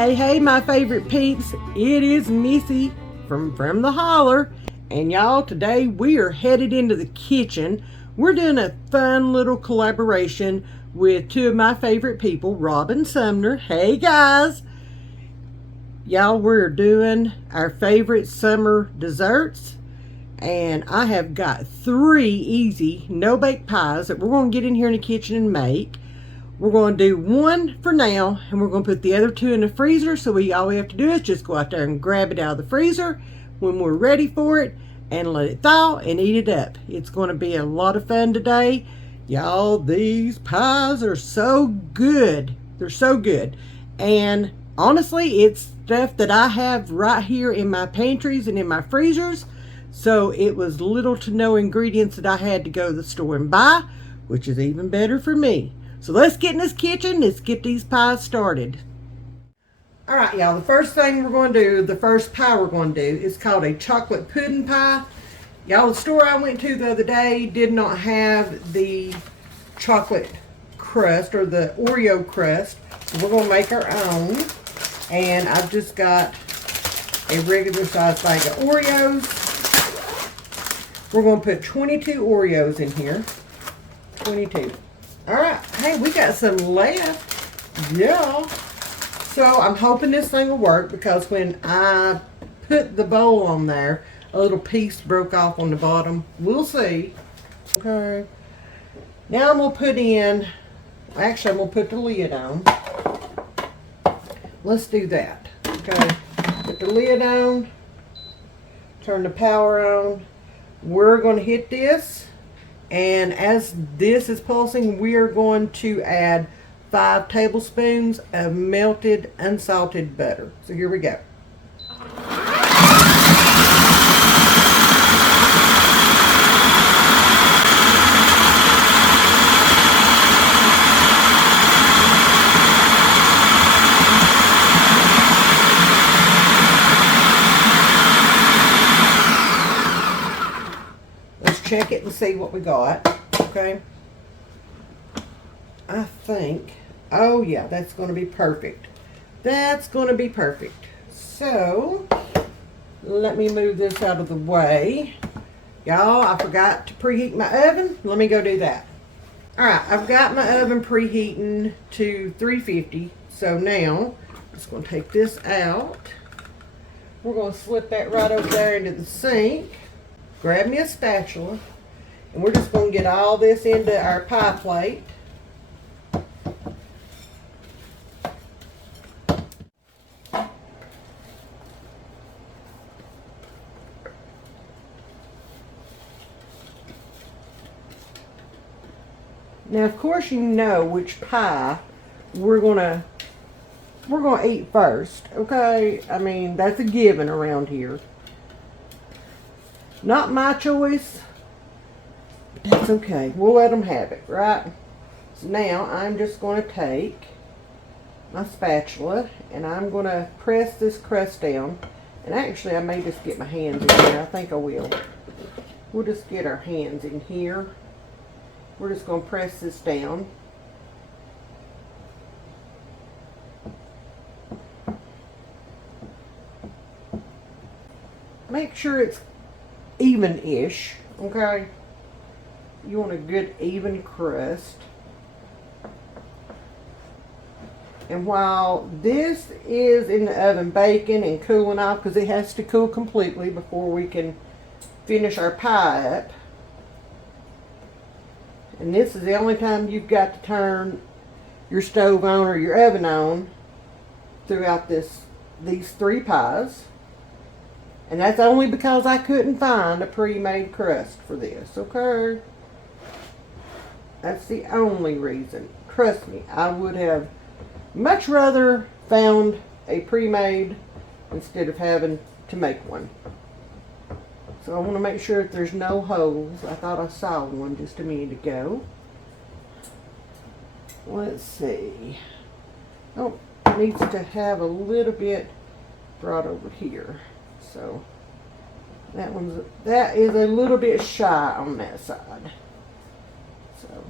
Hey, my favorite peeps, it is Missy from the holler. And y'all, today we are headed into the kitchen. We're doing a fun little collaboration with two of my favorite people, Rob and Sumner. Hey guys! Y'all, we're doing our favorite summer desserts. And I have got 3 easy no-bake pies that we're going to get in here in the kitchen and make. We're going to do one for now, and we're going to put the other 2 in the freezer, so all we have to do is just go out there and grab it out of the freezer when we're ready for it and let it thaw and eat it up. It's going to be a lot of fun today. Y'all, these pies are so good. They're so good. And honestly, it's stuff that I have right here in my pantries and in my freezers. So it was little to no ingredients that I had to go to the store and buy, which is even better for me. So let's get in this kitchen. Let's get these pies started. All right, y'all, the first thing we're going to do, the first pie we're going to do is called a chocolate pudding pie. Y'all, the store I went to the other day did not have the chocolate crust or the Oreo crust. So we're going to make our own. And I've just got a regular size bag of Oreos. We're going to put 22 Oreos in here. 22. All right, hey, we got some left. Yeah. So I'm hoping this thing will work, because when I put the bowl on there, a little piece broke off on the bottom. We'll see. Okay. Now I'm going to put in, actually I'm going to put the lid on. Let's do that. Okay. Put the lid on. Turn the power on. We're going to hit this. And as this is pulsing, we are going to add 5 tablespoons of melted unsalted butter. So here we go. Check it and see what we got. Okay. I think, oh yeah, that's going to be perfect. That's going to be perfect. So, let me move this out of the way. Y'all, I forgot to preheat my oven. Let me go do that. Alright, I've got my oven preheating to 350. So now, I'm just going to take this out. We're going to slip that right over there into the sink. Grab me a spatula, and we're just going to get all this into our pie plate. Now, of course, you know which pie we're gonna eat first, okay? I mean, that's a given around here. Not my choice, but that's okay. We'll let them have it, right? So now I'm just going to take my spatula and I'm going to press this crust down. And actually, I may just get my hands in here. I think I will. We'll just get our hands in here. We're just going to press this down. Make sure it's even-ish, okay? You want a good even crust. And while this is in the oven baking and cooling off, because it has to cool completely before we can finish our pie up. And this is the only time you've got to turn your stove on or your oven on throughout these 3 pies. And that's only because I couldn't find a pre-made crust for this, okay? That's the only reason. Trust me, I would have much rather found a pre-made instead of having to make one. So I want to make sure that there's no holes. I thought I saw one just a minute ago. Let's see. Oh, it needs to have a little bit brought over here. So that is a little bit shy on that side. So,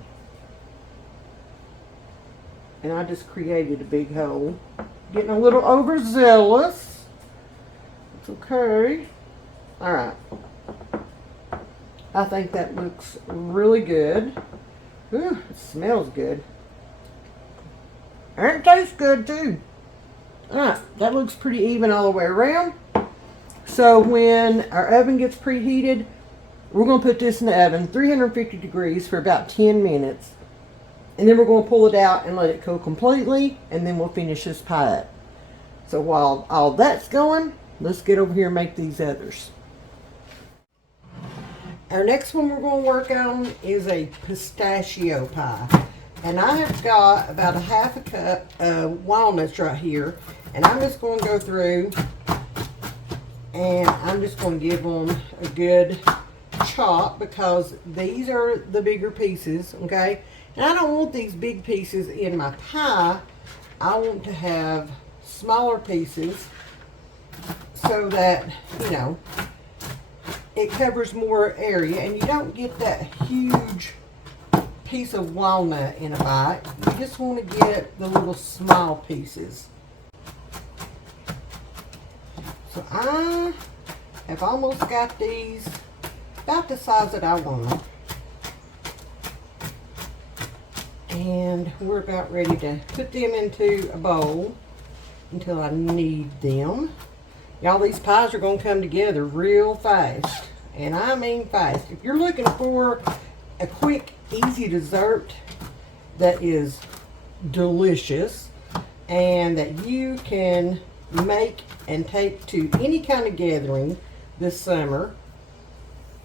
and I just created a big hole. Getting a little overzealous. It's okay. All right. I think that looks really good. Ooh, it smells good. And it tastes good too. Alright, that looks pretty even all the way around. So when our oven gets preheated, we're going to put this in the oven, 350 degrees for about 10 minutes. And then we're going to pull it out and let it cool completely, and then we'll finish this pie up. So while all that's going, let's get over here and make these others. Our next one we're going to work on is a pistachio pie. And I have got about a half a cup of walnuts right here. And I'm just going to go through and I'm just going to give them a good chop because these are the bigger pieces, okay? And I don't want these big pieces in my pie. I want to have smaller pieces so that, you know, it covers more area and you don't get that huge piece of walnut in a bite. You just want to get the little small pieces. So I have almost got these about the size that I want them. And we're about ready to put them into a bowl until I need them. Y'all, these pies are going to come together real fast. And I mean fast. If you're looking for a quick, easy dessert that is delicious and that you can make and take to any kind of gathering this summer,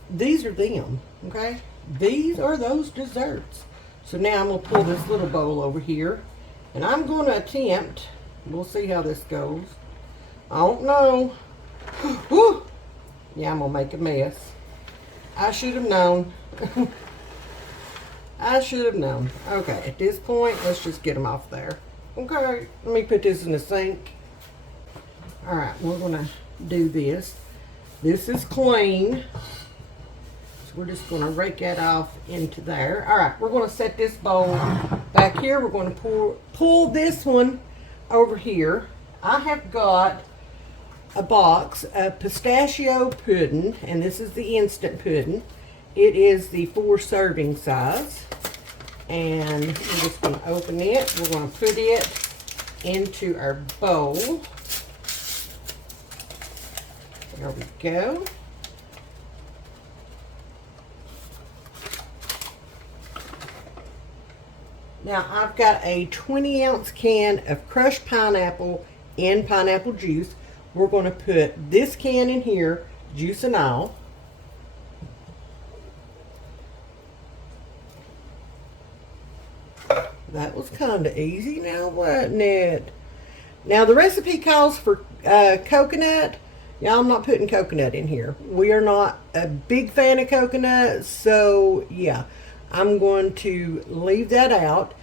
these are them, okay? These are those desserts. So now I'm going to pull this little bowl over here and I'm going to attempt, we'll see how this goes. I don't know. Whew. Yeah, I'm going to make a mess. I should have known. I should have known. Okay, at this point, let's just get them off there. Okay, let me put this in the sink. Alright, we're going to do this. This is clean. So we're just going to rake that off into there. Alright, we're going to set this bowl back here. We're going to pull this one over here. I have got a box of pistachio pudding, and this is the instant pudding. It is the 4 serving size, and we're just going to open it. We're going to put it into our bowl. There we go. Now I've got a 20-ounce can of crushed pineapple in pineapple juice. We're going to put this can in here, juice and all. That was kind of easy now, wasn't it? Now the recipe calls for coconut. Y'all, I'm not putting coconut in here. We are not a big fan of coconut, so yeah, I'm going to leave that out.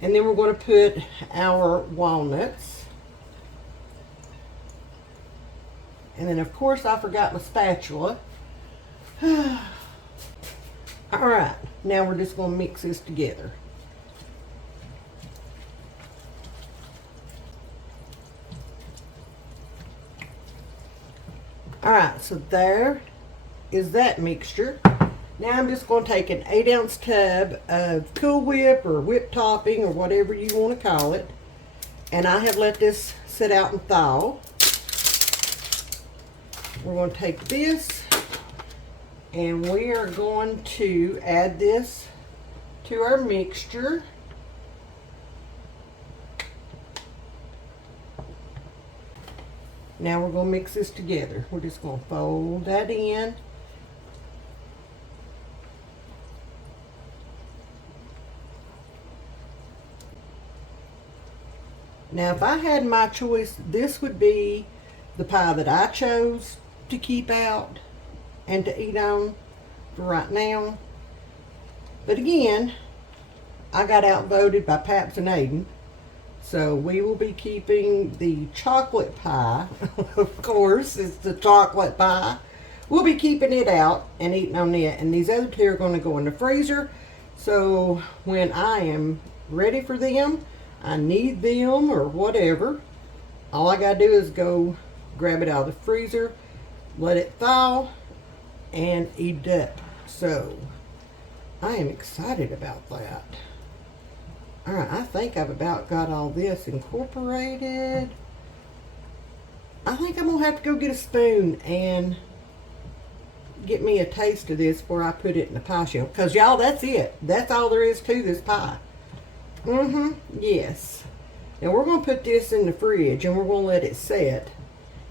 And then we're going to put our walnuts. And then, of course, I forgot my spatula. All right, now we're just going to mix this together. All right, so there is that mixture. Now I'm just going to take an 8-ounce tub of Cool Whip or whip topping or whatever you want to call it. And I have let this sit out and thaw. We're going to take this and we are going to add this to our mixture. Now we're going to mix this together. We're just going to fold that in. Now if I had my choice, this would be the pie that I chose to keep out and to eat on for right now. But again, I got outvoted by Paps and Aiden. So we will be keeping the chocolate pie. Of course, it's the chocolate pie. We'll be keeping it out and eating on it. And these other two are going to go in the freezer. So when I am ready for them, I need them or whatever, All I gotta do is go grab it out of the freezer, let it thaw, and eat it up. So I am excited about that. Alright, I think I've about got all this incorporated. I think I'm gonna have to go get a spoon and get me a taste of this before I put it in the pie shell. Because y'all, that's it. That's all there is to this pie. Yes. Now we're going to put this in the fridge and we're going to let it set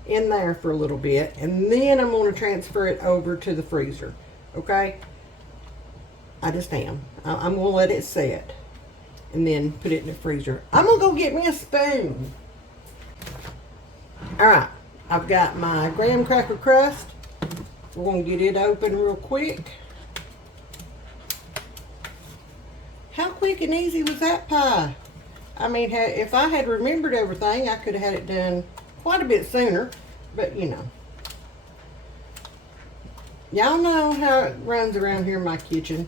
in there for a little bit. And then I'm going to transfer it over to the freezer. Okay? I just am. I'm going to let it set and then put it in the freezer. I'm going to go get me a spoon. Alright. I've got my graham cracker crust. We're going to get it open real quick. How quick and easy was that pie? I mean, if I had remembered everything, I could have had it done quite a bit sooner. But, you know. Y'all know how it runs around here in my kitchen.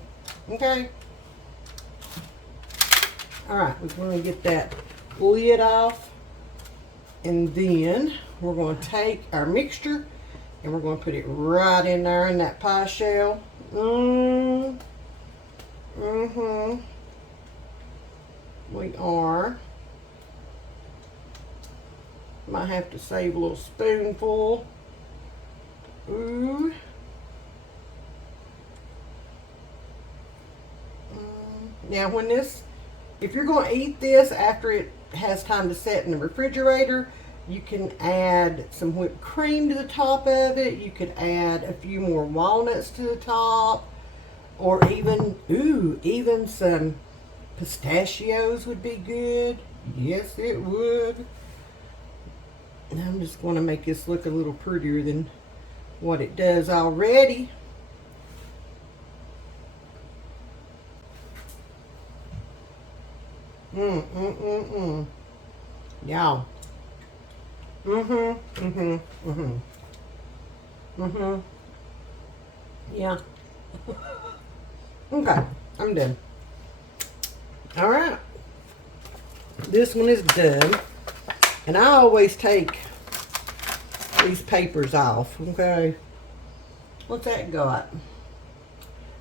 Okay? Alright, we're going to get that lid off. And then we're going to take our mixture and we're going to put it right in there in that pie shell. We are. Might have to save a little spoonful. Ooh. Now when this, if you're going to eat this after it has time to set in the refrigerator, you can add some whipped cream to the top of it. You could add a few more walnuts to the top. Or even some pistachios would be good. Yes, it would. And I'm just going to make this look a little prettier than what it does already. Y'all. Yeah. Okay, I'm done. Alright. This one is done. And I always take these papers off, okay? What's that got?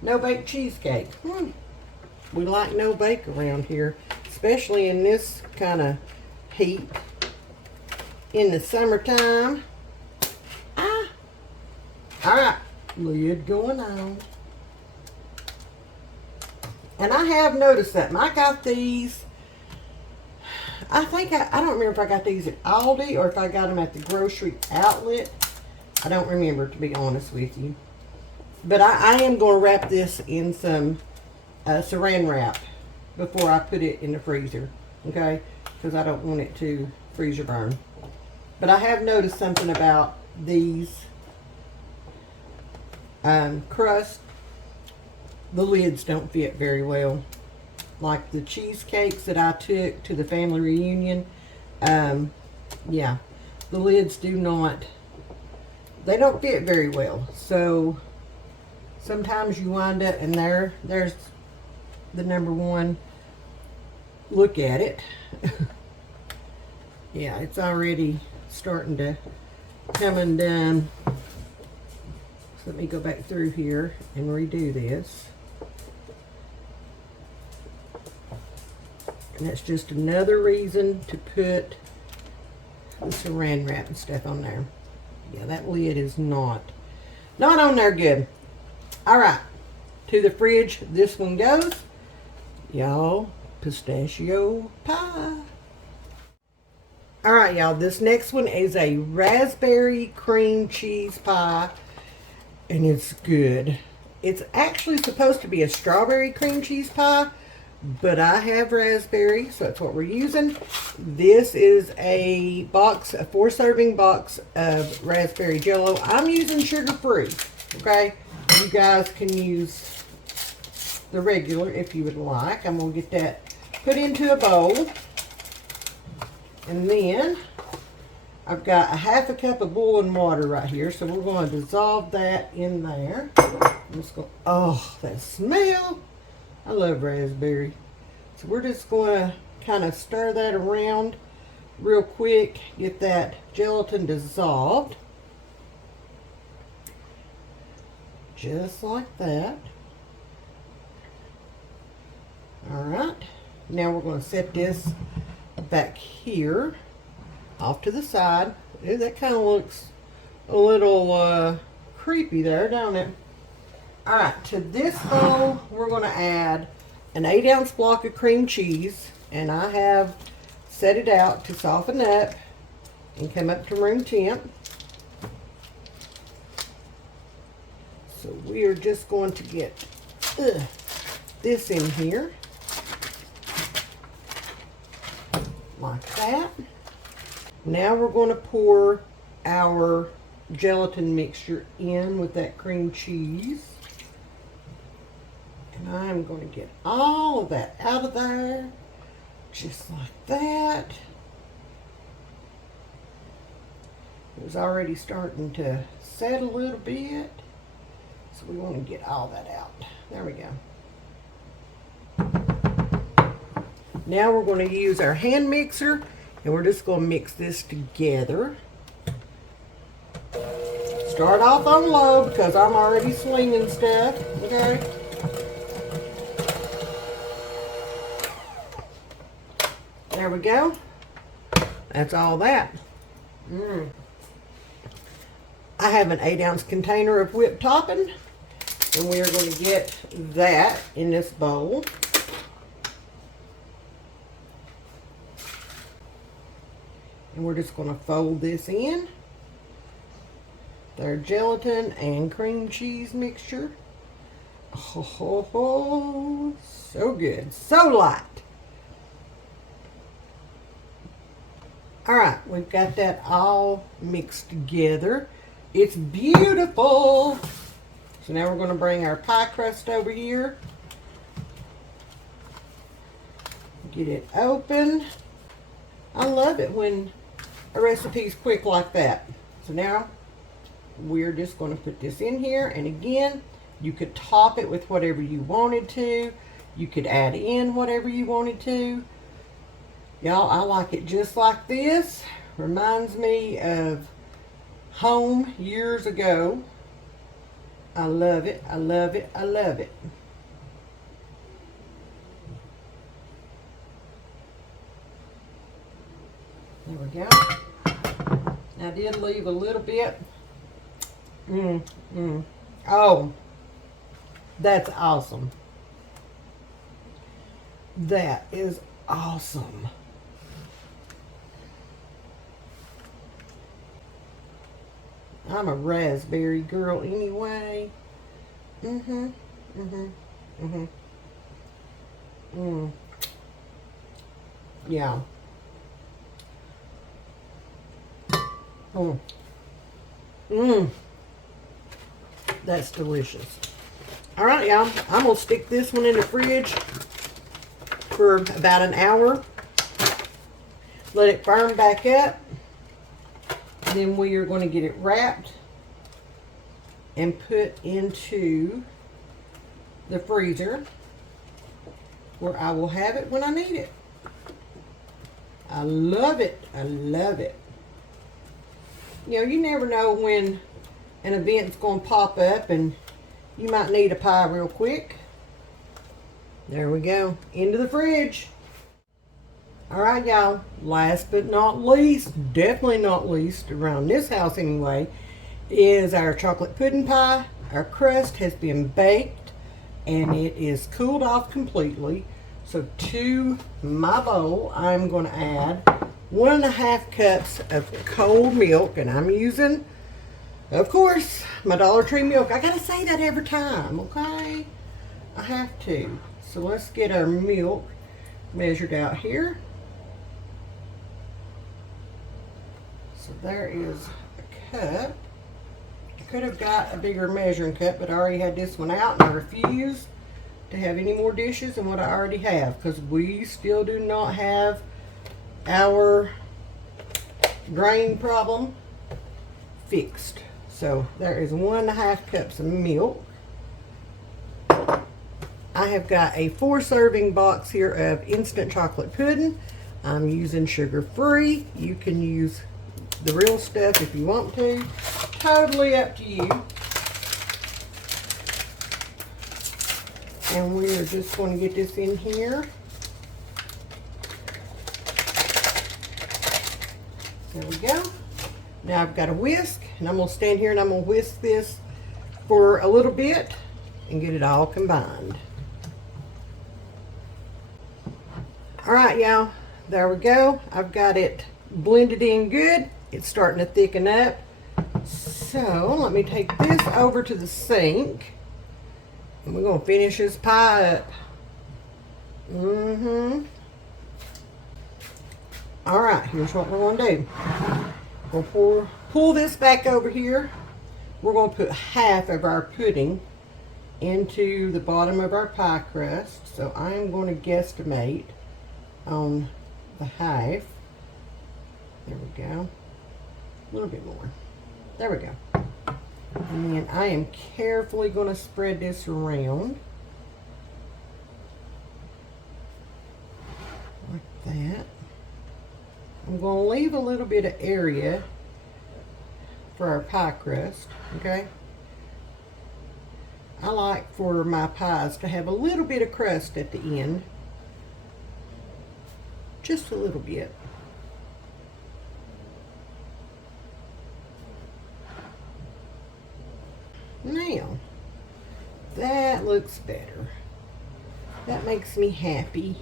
No bake cheesecake. We like no bake around here, especially in this kind of heat in the summertime. Alright, lid going on. And I have noticed that I got these, I think, I don't remember if I got these at Aldi or if I got them at the grocery outlet. I don't remember, to be honest with you. But I am going to wrap this in some saran wrap before I put it in the freezer. Okay? Because I don't want it to freezer burn. But I have noticed something about these crust. The lids don't fit very well. Like the cheesecakes that I took to the family reunion. Yeah. The lids do not, they don't fit very well. So sometimes you wind up, and there's the number one. Look at it. Yeah, it's already starting to come undone. So let me go back through here and redo this. And that's just another reason to put the saran wrap and stuff on there. Yeah, that lid is not on there good. Alright, to the fridge this one goes. Y'all, pistachio pie. Alright, y'all, this next one is a raspberry cream cheese pie. And it's good. It's actually supposed to be a strawberry cream cheese pie, but I have raspberry, so that's what we're using. This is a box, a 4-serving box of raspberry jello. I'm using sugar-free, okay? You guys can use the regular if you would like. I'm going to get that put into a bowl. And then I've got a 1/2 cup of boiling water right here, so we're going to dissolve that in there. I'm just going, oh, that smell. I love raspberry. So we're just going to kind of stir that around real quick, get that gelatin dissolved. Just like that. Alright, now we're going to set this back here off to the side. Ooh, that kind of looks a little creepy there, don't it? Alright, to this bowl we're going to add an 8-ounce block of cream cheese, and I have set it out to soften up and come up to room temp. So we are just going to get this in here like that. Now we're going to pour our gelatin mixture in with that cream cheese. And I'm going to get all of that out of there, just like that. It was already starting to set a little bit, so we want to get all that out. There we go. Now we're going to use our hand mixer, and we're just going to mix this together. Start off on low because I'm already slinging stuff, okay? There we go. That's all that. I have an 8-ounce container of whipped topping, and we are going to get that in this bowl. And we're just going to fold this in. Their gelatin and cream cheese mixture. Oh, so good. So light. Alright, we've got that all mixed together. It's beautiful. So now we're going to bring our pie crust over here. Get it open. I love it when a recipe's quick like that. So now we're just going to put this in here, and again, you could top it with whatever you wanted to. You could add in whatever you wanted to. Y'all, I like it just like this. Reminds me of home years ago. I love it. I love it. I love it. There we go. I did leave a little bit. Oh, that's awesome. That is awesome. I'm a raspberry girl anyway. Yeah. That's delicious. All right, y'all. I'm going to stick this one in the fridge for about an hour. Let it firm back up. Then we are going to get it wrapped and put into the freezer where I will have it when I need it. I love it. I love it. You know, you never know when an event's going to pop up and you might need a pie real quick. There we go. Into the fridge. Alright, y'all. Last but not least, definitely not least, around this house anyway, is our chocolate pudding pie. Our crust has been baked and it is cooled off completely. So to my bowl, I'm going to add 1.5 cups of cold milk, and I'm using, of course, my Dollar Tree milk. I gotta say that every time, okay? I have to. So let's get our milk measured out here. So there is a cup. I could have got a bigger measuring cup, but I already had this one out, and I refuse to have any more dishes than what I already have, because we still do not have our drain problem fixed. So there is 1.5 cups of milk. I have got a 4-serving box here of instant chocolate pudding. I'm using sugar-free. You can use the real stuff if you want to. Totally up to you. And we are just going to get this in here. There we go. Now I've got a whisk, and I'm going to stand here and I'm going to whisk this for a little bit and get it all combined. All right, y'all. There we go. I've got it blended in good. It's starting to thicken up. So let me take this over to the sink. And we're going to finish this pie up. All right, here's what we're going to do. We'll pull this back over here. We're going to put half of our pudding into the bottom of our pie crust. So I'm going to guesstimate on the half. There we go. A little bit more. There we go. And then I am carefully going to spread this around. Like that. I'm going to leave a little bit of area for our pie crust, okay? I like for my pies to have a little bit of crust at the end. Just a little bit. Now, that looks better. That makes me happy.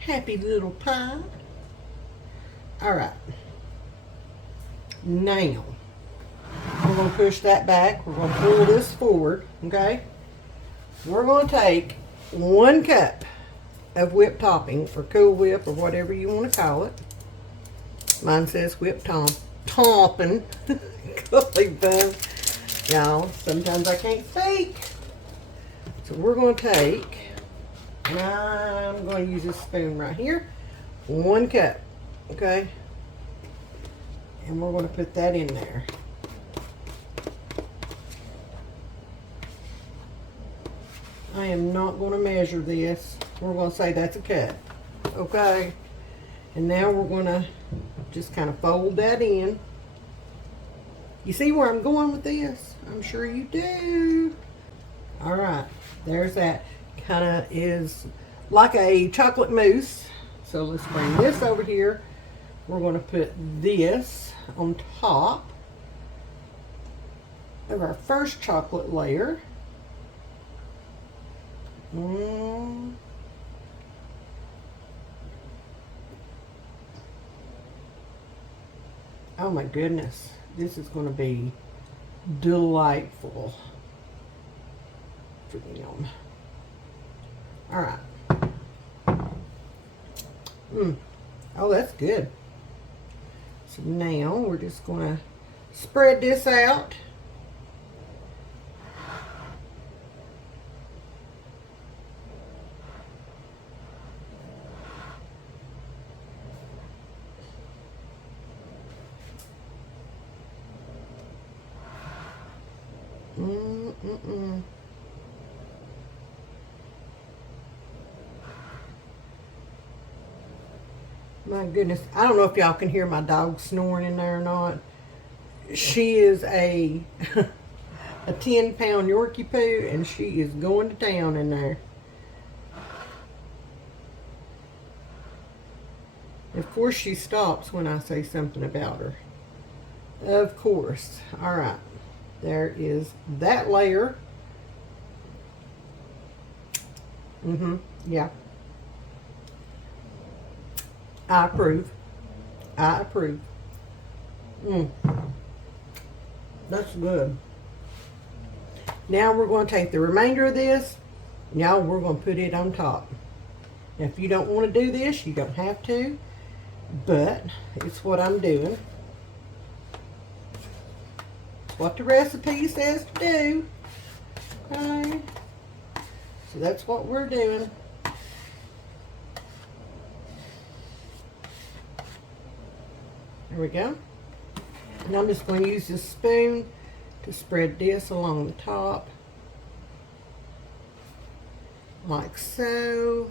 Happy little pie. All right. Now, we're going to push that back. We're going to pull this forward, okay? We're going to take 1 cup of whipped topping, or Cool Whip, or whatever you want to call it. Mine says whipped topping. Golly bum. Y'all, sometimes I can't speak. So we're going to take, and I'm going to use this spoon right here, 1 cup, okay? And we're going to put that in there. I am not going to measure this. We're going to say that's a cup, okay? And now we're going to just kind of fold that in. You see where I'm going with this? I'm sure you do. All right, there's that. Kind of is like a chocolate mousse. So let's bring this over here. We're going to put this on top of our first chocolate layer. Oh my goodness. This is going to be delightful for them. All right. Oh, that's good. So now we're just going to spread this out. My goodness, I don't know if y'all can hear my dog snoring in there or not. She is a 10-pound Yorkie poo, and she is going to town in there. Of course, she stops when I say something about her. Of course. All right. There is that layer. Yeah. I approve. I approve. That's good. Now we're going to take the remainder of this. Now we're going to put it on top. Now, if you don't want to do this, you don't have to. But it's what I'm doing. It's what the recipe says to do. Okay. So that's what we're doing. There we go. And I'm just going to use this spoon to spread this along the top. Like so.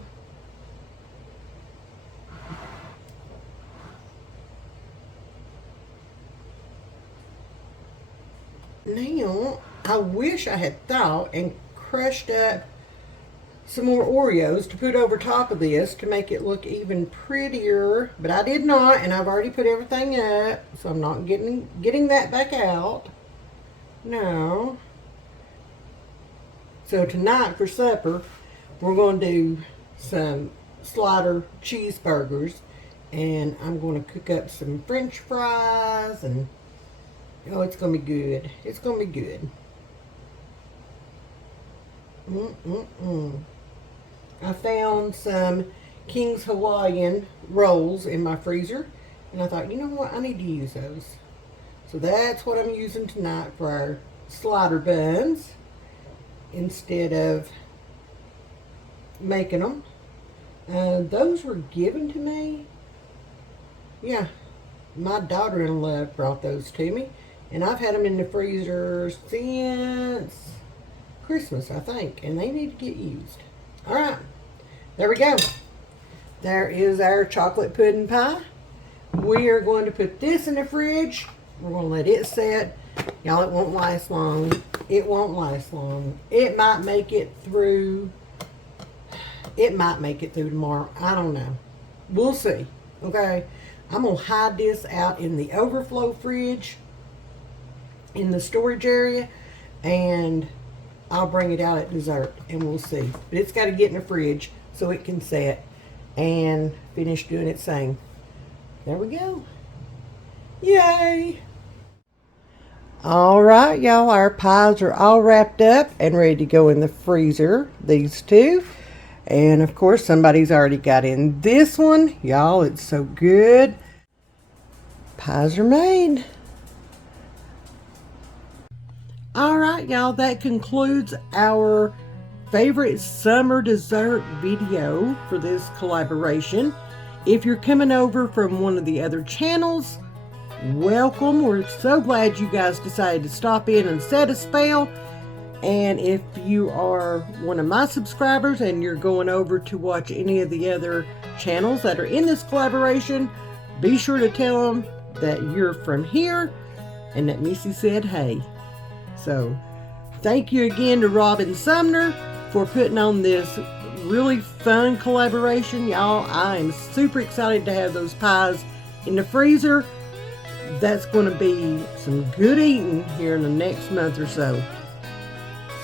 Now, I wish I had thought and crushed up some more Oreos to put over top of this to make it look even prettier, but I did not, and I've already put everything up, so I'm not getting that back out. No. So tonight for supper, we're going to do some slider cheeseburgers, and I'm going to cook up some French fries, and oh, it's going to be good. It's going to be good. I found some King's Hawaiian rolls in my freezer, and I thought, you know what, I need to use those. So that's what I'm using tonight for our slider buns instead of making them. Those were given to me. Yeah, my daughter-in-law brought those to me, and I've had them in the freezer since Christmas, I think, and they need to get used. All right, there we go. There is our chocolate pudding pie. We are going to put this in the fridge. We're going to let it set. Y'all, it won't last long. It won't last long. It might make it through. It might make it through tomorrow. I don't know. We'll see. Okay. I'm going to hide this out in the overflow fridge in the storage area, and I'll bring it out at dessert and we'll see. But it's got to get in the fridge so it can set and finish doing its thing. There we go. Yay! All right, y'all, our pies are all wrapped up and ready to go in the freezer, these two. And of course, somebody's already got in this one. Y'all, it's so good. Pies are made. All right, y'all, that concludes our favorite summer dessert video for this collaboration. If you're coming over from one of the other channels, welcome. We're so glad you guys decided to stop in and set a spell. And if you are one of my subscribers and you're going over to watch any of the other channels that are in this collaboration, be sure to tell them that you're from here and that Missy said hey. So, thank you again to Robin Sumner for putting on this really fun collaboration. Y'all, I am super excited to have those pies in the freezer. That's going to be some good eating here in the next month or so.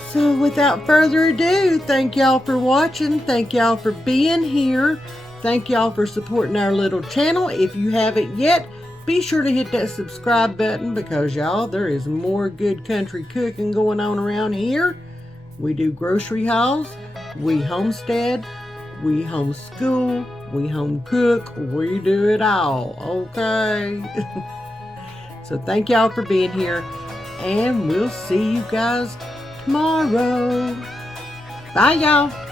So, without further ado, thank y'all for watching. Thank y'all for being here. Thank y'all for supporting our little channel. If you haven't yet, be sure to hit that subscribe button because, y'all, there is more good country cooking going on around here. We do grocery hauls, we homestead, we homeschool, we home cook, we do it all, okay? So thank y'all for being here, and we'll see you guys tomorrow. Bye, y'all.